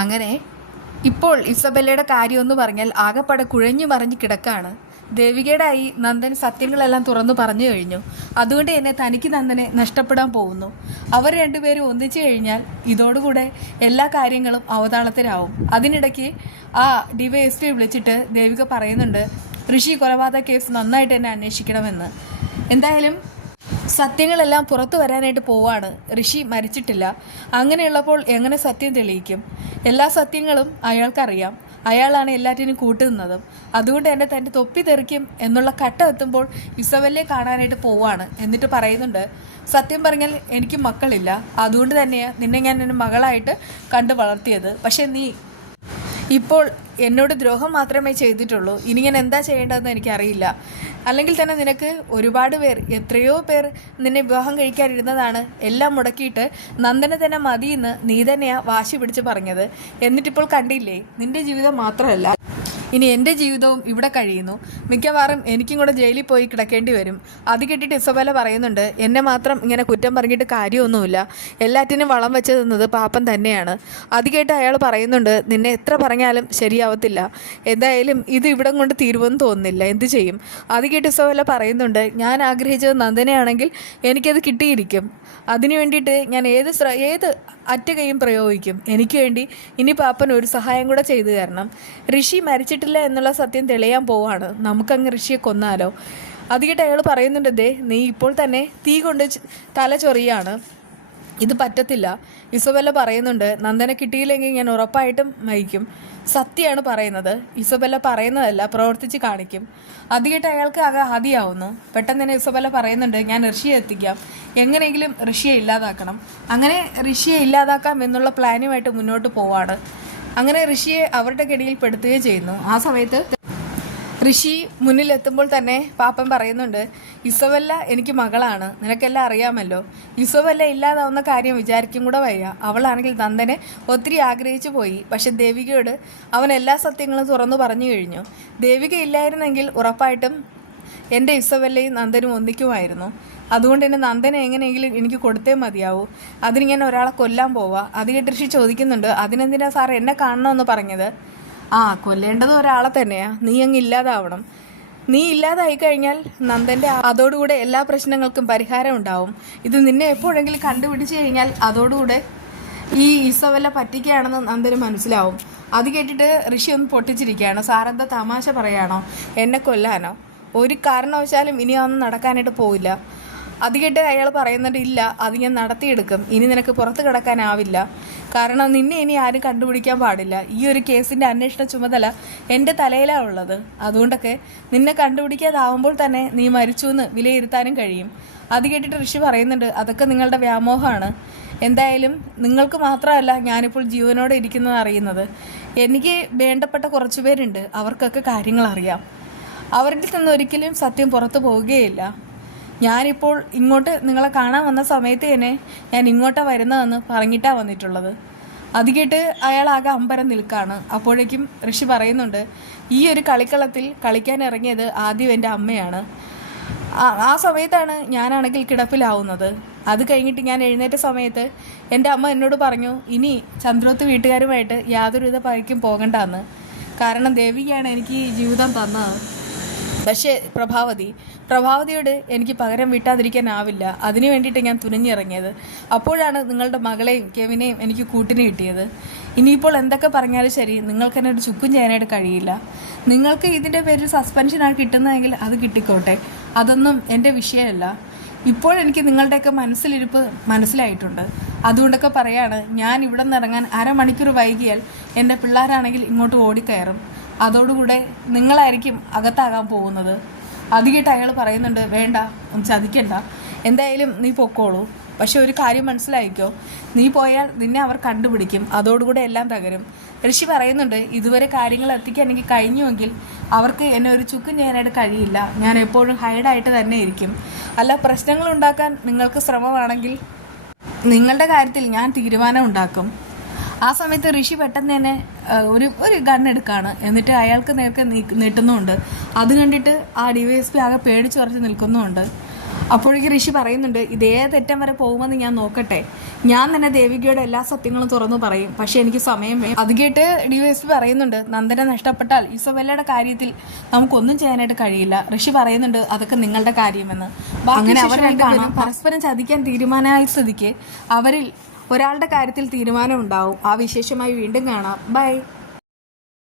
അങ്ങനെ ഇപ്പോൾ ഇസബെല്ലയുടെ കാര്യമെന്ന് പറഞ്ഞാൽ ആകെപ്പാടെ കുഴഞ്ഞു മറിഞ്ഞ് കിടക്കാണ്. ദേവികയുടെ ആയി നന്ദൻ സത്യങ്ങളെല്ലാം തുറന്നു പറഞ്ഞു കഴിഞ്ഞു. അതുകൊണ്ട് തന്നെ തനിക്ക് നന്ദനെ നഷ്ടപ്പെടാൻ പോകുന്നു. അവർ രണ്ടുപേരും ഒന്നിച്ചു കഴിഞ്ഞാൽ ഇതോടുകൂടെ എല്ലാ കാര്യങ്ങളും അവതാളത്തിലാവും. അതിനിടയ്ക്ക് ആ DYSP വിളിച്ചിട്ട് ദേവിക പറയുന്നുണ്ട്, ഋഷി കൊലപാതക കേസ് നന്നായിട്ട് തന്നെ അന്വേഷിക്കണമെന്ന്. എന്തായാലും സത്യങ്ങളെല്ലാം പുറത്തു വരാനായിട്ട് പോവാണ്. ഋഷി മരിച്ചിട്ടില്ല. അങ്ങനെയുള്ളപ്പോൾ എങ്ങനെ സത്യം തെളിയിക്കും? എല്ലാ സത്യങ്ങളും അയാൾക്കറിയാം. അയാളാണ് എല്ലാറ്റിനും കൂട്ടുന്നതും. അതുകൊണ്ട് തന്നെ തൻ്റെ തൊപ്പി തെറിക്കും എന്നുള്ള ഘട്ടം എത്തുമ്പോൾ ഇസബെല്ലയെ കാണാനായിട്ട് പോവാണ്. എന്നിട്ട് പറയുന്നുണ്ട്, സത്യം പറഞ്ഞാൽ എനിക്ക് മക്കളില്ല. അതുകൊണ്ട് തന്നെയാണ് നിന്നെ ഞാൻ എൻ്റെ മകളായിട്ട് കണ്ടു വളർത്തിയത്. പക്ഷെ നീ ഇപ്പോൾ എന്നോട് ദ്രോഹം മാത്രമേ ചെയ്തിട്ടുള്ളൂ. ഇനി ഞാൻ എന്താ ചെയ്യേണ്ടതെന്ന് എനിക്കറിയില്ല. അല്ലെങ്കിൽ തന്നെ നിനക്ക് ഒരുപാട് പേർ, എത്രയോ പേർ നിന്നെ വിവാഹം കഴിക്കാനിരുന്നതാണ്. എല്ലാം മുടക്കിയിട്ട് നന്ദനെ തന്നെ മതിയെന്ന് നീ തന്നെയാണ് വാശി പിടിച്ച് പറഞ്ഞത്. എന്നിട്ടിപ്പോൾ കണ്ടില്ലേ, നിന്റെ ജീവിതം മാത്രമല്ല ഇനി എൻ്റെ ജീവിതവും ഇവിടെ കഴിയുന്നു. മിക്കവാറും എനിക്കും കൂടെ ജയിലിൽ പോയി കിടക്കേണ്ടി വരും. അത് കേട്ടിട്ട് ഇസബെല്ല പറയുന്നുണ്ട്, എന്നെ മാത്രം ഇങ്ങനെ കുറ്റം പറഞ്ഞിട്ട് കാര്യമൊന്നുമില്ല. എല്ലാറ്റിനും വളം വെച്ച് തന്നത് പാപ്പൻ തന്നെയാണ്. അത് കേട്ട് അയാൾ പറയുന്നുണ്ട്, നിന്നെ എത്ര പറഞ്ഞാലും ശരിയാവത്തില്ല. എന്തായാലും ഇത് ഇവിടം കൊണ്ട് തീരുമെന്ന് തോന്നുന്നില്ല. എന്ത് ചെയ്യും? അത് കേട്ട് ഇസബെല്ല പറയുന്നുണ്ട്, ഞാൻ ആഗ്രഹിച്ചത് നന്ദനെയാണെങ്കിൽ എനിക്കത് കിട്ടിയിരിക്കും. അതിനു വേണ്ടിയിട്ട് ഞാൻ ഏത് അറ്റകയും പ്രയോഗിക്കും. എനിക്ക് വേണ്ടി ഇനി പാപ്പൻ ഒരു സഹായം കൂടെ ചെയ്തു തരണം. ഋഷി മരിച്ചിട്ടില്ല എന്നുള്ള സത്യം തെളിയാൻ പോവാണ്. നമുക്കങ്ങ് ഋഷിയെ കൊന്നാലോ? അതികിട്ട് അയാൾ പറയുന്നുണ്ട്, ദേ നീ ഇപ്പോൾ തന്നെ തീ കൊണ്ട് തല ചൊറിയാണ്. ഇത് പറ്റത്തില്ല. ഇസബെല്ല പറയുന്നുണ്ട്, നന്ദനെ കിട്ടിയില്ലെങ്കിൽ ഞാൻ ഉറപ്പായിട്ടും മരിക്കും. സത്യമാണ് പറയുന്നത്. ഇസബെല്ല പറയുന്നതല്ല, പ്രവർത്തിച്ച് കാണിക്കും. അത് കേട്ട് അയാൾക്ക് ആകെ ആദിയാവുന്നു. പെട്ടെന്ന് തന്നെ ഇസബെല്ല പറയുന്നുണ്ട്, ഞാൻ ഋഷിയെ എത്തിക്കാം. എങ്ങനെയെങ്കിലും ഋഷിയെ ഇല്ലാതാക്കണം. അങ്ങനെ ഋഷിയെ ഇല്ലാതാക്കാം എന്നുള്ള പ്ലാനുമായിട്ട് മുന്നോട്ട് പോവാണ്. അങ്ങനെ ഋഷിയെ അവരുടെ കെണിയിൽ പെടുത്തുകയും ചെയ്യുന്നു. ആ സമയത്ത് ഋഷി മുന്നിലെത്തുമ്പോൾ തന്നെ പാപ്പൻ പറയുന്നുണ്ട്, ഇസബെല്ല എനിക്ക് മകളാണ്, നിനക്കെല്ലാം അറിയാമല്ലോ. ഇസബെല്ല ഇല്ലാതാവുന്ന കാര്യം വിചാരിക്കും കൂടെ വയ്യ. അവളാണെങ്കിൽ നന്ദനെ ഒത്തിരി ആഗ്രഹിച്ചു പോയി. പക്ഷെ ദേവികയോട് അവൻ എല്ലാ സത്യങ്ങളും തുറന്നു പറഞ്ഞു കഴിഞ്ഞു. ദേവിക ഇല്ലായിരുന്നെങ്കിൽ ഉറപ്പായിട്ടും എൻ്റെ ഇസബെല്ലയും നന്ദനും ഒന്നിക്കുമായിരുന്നു. അതുകൊണ്ട് തന്നെ നന്ദനെ എങ്ങനെയെങ്കിലും എനിക്ക് കൊടുത്തേ മതിയാവൂ. അതിനിങ്ങനെ ഒരാളെ കൊല്ലാൻ പോവാ. അത് കേട്ട് ഋഷി ചോദിക്കുന്നുണ്ട്, അതിനെന്തിനാ സാർ എന്നെ കാണണമെന്ന് പറഞ്ഞത്? കൊല്ലേണ്ടത് ഒരാളെ തന്നെയാ. നീ അങ്ങ് ഇല്ലാതാവണം. നീ ഇല്ലാതായി കഴിഞ്ഞാൽ നന്ദൻ്റെ അതോടുകൂടെ എല്ലാ പ്രശ്നങ്ങൾക്കും പരിഹാരം ഉണ്ടാവും. ഇത് നിന്നെ എപ്പോഴെങ്കിലും കണ്ടുപിടിച്ച് കഴിഞ്ഞാൽ അതോടുകൂടെ ഈ ഇസബെല്ല പറ്റിക്കുകയാണെന്ന് നന്ദന് മനസ്സിലാവും. അത് കേട്ടിട്ട് ഋഷി ഒന്ന് പൊട്ടിച്ചിരിക്കുകയാണ്. സാറെന്താ തമാശ പറയാണോ? എന്നെ കൊല്ലാനോ? ഒരു കാരണവശാലും ഇനി അതൊന്നും നടക്കാനായിട്ട് പോവില്ല. അത് കേട്ട് അയാൾ പറയുന്നുണ്ട്, ഇല്ല, അത് ഞാൻ നടത്തിയെടുക്കും. ഇനി നിനക്ക് പുറത്ത് കിടക്കാനാവില്ല. കാരണം നിന്നെ ഇനി ആരും കണ്ടുപിടിക്കാൻ പാടില്ല. ഈ ഒരു കേസിൻ്റെ അന്വേഷണ ചുമതല എൻ്റെ തലയിലാണ് ഉള്ളത്. അതുകൊണ്ടൊക്കെ നിന്നെ കണ്ടുപിടിക്കാതാവുമ്പോൾ തന്നെ നീ മരിച്ചു എന്ന് വിലയിരുത്താനും കഴിയും. അത് കേട്ടിട്ട് ഋഷി പറയുന്നുണ്ട്, അതൊക്കെ നിങ്ങളുടെ വ്യാമോഹമാണ്. എന്തായാലും നിങ്ങൾക്ക് മാത്രമല്ല ഞാനിപ്പോൾ ജീവനോടെ ഇരിക്കുന്നത് അറിയുന്നത്. എനിക്ക് വേണ്ടപ്പെട്ട കുറച്ച് പേരുണ്ട്. അവർക്കൊക്കെ കാര്യങ്ങൾ അറിയാം. അവരുടെ നിന്ന് ഒരിക്കലും സത്യം പുറത്തു പോവുകയില്ല. ഞാനിപ്പോൾ ഇങ്ങോട്ട് നിങ്ങളെ കാണാൻ വന്ന സമയത്ത് തന്നെ ഞാൻ ഇങ്ങോട്ടാണ് വരുന്നതെന്ന് പറഞ്ഞിട്ടാണ് വന്നിട്ടുള്ളത്. അത് കേട്ട് അയാൾ ആകെ അമ്പരം നിൽക്കാണ്. അപ്പോഴേക്കും ഋഷി പറയുന്നുണ്ട്, ഈ ഒരു കളിക്കളത്തിൽ കളിക്കാൻ ഇറങ്ങിയത് ആദ്യം എൻ്റെ അമ്മയാണ്. ആ സമയത്താണ് ഞാനാണെങ്കിൽ കിടപ്പിലാവുന്നത്. അത് കഴിഞ്ഞിട്ട് ഞാൻ എഴുന്നേറ്റ സമയത്ത് എൻ്റെ അമ്മ എന്നോട് പറഞ്ഞു, ഇനി ചന്ദ്രോത്ത് വീട്ടുകാരുമായിട്ട് യാതൊരുവിധ പഴിക്കും പോകണ്ടെന്ന്. കാരണം ദേവികയാണ് എനിക്ക് ഈ ജീവിതം തന്നത്. പക്ഷേ പ്രഭാവതിയോട് എനിക്ക് പകരം വീട്ടാതിരിക്കാനാവില്ല. അതിനു വേണ്ടിയിട്ട് ഞാൻ തുനിഞ്ഞിറങ്ങിയത്. അപ്പോഴാണ് നിങ്ങളുടെ മകളെയും കെവിനെയും എനിക്ക് കൂട്ടിന് കിട്ടിയത്. ഇനിയിപ്പോൾ എന്തൊക്കെ പറഞ്ഞാലും ശരി, നിങ്ങൾക്ക് എന്നെ ഒരു ചുക്കും ചെയ്യാനായിട്ട് കഴിയില്ല. നിങ്ങൾക്ക് ഇതിൻ്റെ പേരിൽ സസ്പെൻഷനാണ് കിട്ടുന്നതെങ്കിൽ അത് കിട്ടിക്കോട്ടെ. അതൊന്നും എൻ്റെ വിഷയമല്ല. ഇപ്പോഴെനിക്ക് നിങ്ങളുടെയൊക്കെ മനസ്സിലിരിപ്പ് മനസ്സിലായിട്ടുണ്ട്. അതുകൊണ്ടൊക്കെ പറയാണ്, ഞാൻ ഇവിടെ നിന്ന് ഇറങ്ങാൻ അരമണിക്കൂർ വൈകിയാൽ എൻ്റെ പിള്ളേരാണെങ്കിൽ ഇങ്ങോട്ട് ഓടിക്കയറും. അതോടുകൂടെ നിങ്ങളായിരിക്കും അകത്താകാൻ പോകുന്നത്. അത് കേട്ട് അയാൾ പറയുന്നുണ്ട്, വേണ്ട, ചതിക്കണ്ട. എന്തായാലും നീ പൊക്കോളൂ. പക്ഷെ ഒരു കാര്യം മനസ്സിലായിക്കോ, നീ പോയാൽ നിന്നെ അവർ കണ്ടുപിടിക്കും. അതോടുകൂടെ എല്ലാം തകരും. ഋഷി പറയുന്നുണ്ട്, ഇതുവരെ കാര്യങ്ങൾ എത്തിക്കാൻ എനിക്ക് കഴിഞ്ഞുവെങ്കിൽ അവർക്ക് എന്നെ ഒരു ചുക്കും ചെയ്യാനായിട്ട് കഴിയില്ല. ഞാൻ എപ്പോഴും ഹൈഡായിട്ട് തന്നെ ഇരിക്കും. അല്ല, പ്രശ്നങ്ങൾ ഉണ്ടാക്കാൻ നിങ്ങൾക്ക് ശ്രമമാണെങ്കിൽ നിങ്ങളുടെ കാര്യത്തിൽ ഞാൻ തീരുമാനം ഉണ്ടാക്കും. ആ സമയത്ത് ഋഷി പെട്ടെന്ന് തന്നെ ഒരു ഗണ്ണെടുക്കുകയാണ്. എന്നിട്ട് അയാൾക്ക് നേർക്ക് നീട്ടുന്നുമുണ്ട്. അത് കണ്ടിട്ട് ആ DYSP ആകെ പേടിച്ചുറച്ച് നിൽക്കുന്നുമുണ്ട്. അപ്പോഴേക്ക് ഋഷി പറയുന്നുണ്ട്, ഇതേ തെറ്റം വരെ പോകുമെന്ന് ഞാൻ നോക്കട്ടെ. ഞാൻ തന്നെ ദേവികയുടെ എല്ലാ സത്യങ്ങളും തുറന്നു പറയും, പക്ഷെ എനിക്ക് സമയം വേണം. അത് കേട്ട് DYSP പറയുന്നുണ്ട്, നന്ദനെ നഷ്ടപ്പെട്ടാൽ ഇസബെല്ലയുടെ കാര്യത്തിൽ നമുക്കൊന്നും ചെയ്യാനായിട്ട് കഴിയില്ല. ഋഷി പറയുന്നുണ്ട്, അതൊക്കെ നിങ്ങളുടെ കാര്യമെന്ന്. അങ്ങനെ അവർ രണ്ടുപേരും പരസ്പരം ചതിക്കാൻ തീരുമാനമായ സ്ഥിതിക്ക് അവരിൽ ഒരാളുടെ കാര്യത്തിൽ തീരുമാനം ഉണ്ടാവും. ആ വിശേഷമായി വീണ്ടും കാണാം. ബൈ.